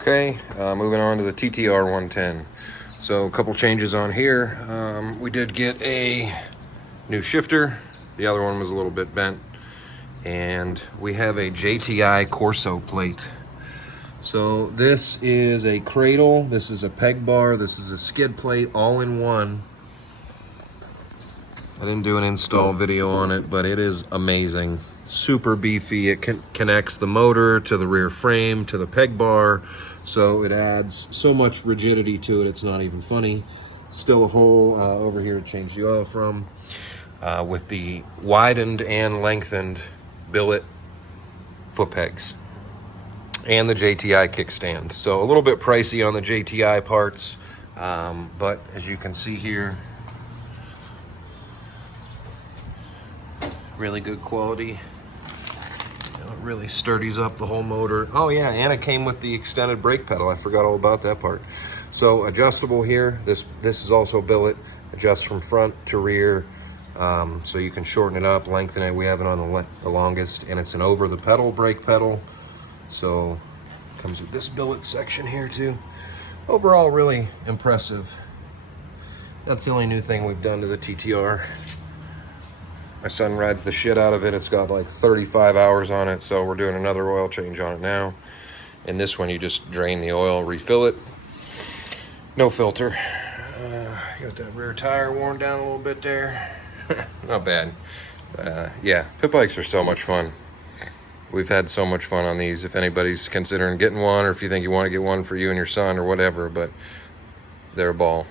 Okay, moving on to the TTR110. So a couple changes on here. We did get a new shifter. The other one was a little bit bent. And we have a JTI Corso Plate. So this is a cradle, this is a peg bar, this is a skid plate, all in one. I didn't do an install video on it, but it is amazing. Super beefy. It connects the motor to the rear frame, to the peg bar. So it adds so much rigidity to it, it's not even funny. Still a hole over here to change the oil from. With the widened and lengthened billet foot pegs. And the JTI kickstand. So a little bit pricey on the JTI parts. But as you can see here, really good quality. It really sturdies up the whole motor. Oh yeah, and it came with the extended brake pedal. I forgot all about that part. So adjustable here. This is also billet. Adjusts from front to rear. So you can shorten it up, lengthen it. We have it on the longest, and it's an over the pedal brake pedal. So it comes with this billet section here too. Overall, really impressive. That's the only new thing we've done to the TTR. My son rides the shit out of it. It's got like 35 hours on it, so we're doing another oil change on it now. And this one, you just drain the oil, refill it. No filter. Got that rear tire worn down a little bit there. Not bad. Yeah, pit bikes are so much fun. We've had so much fun on these. If anybody's considering getting one, or if you think you want to get one for you and your son or whatever, but they're a ball.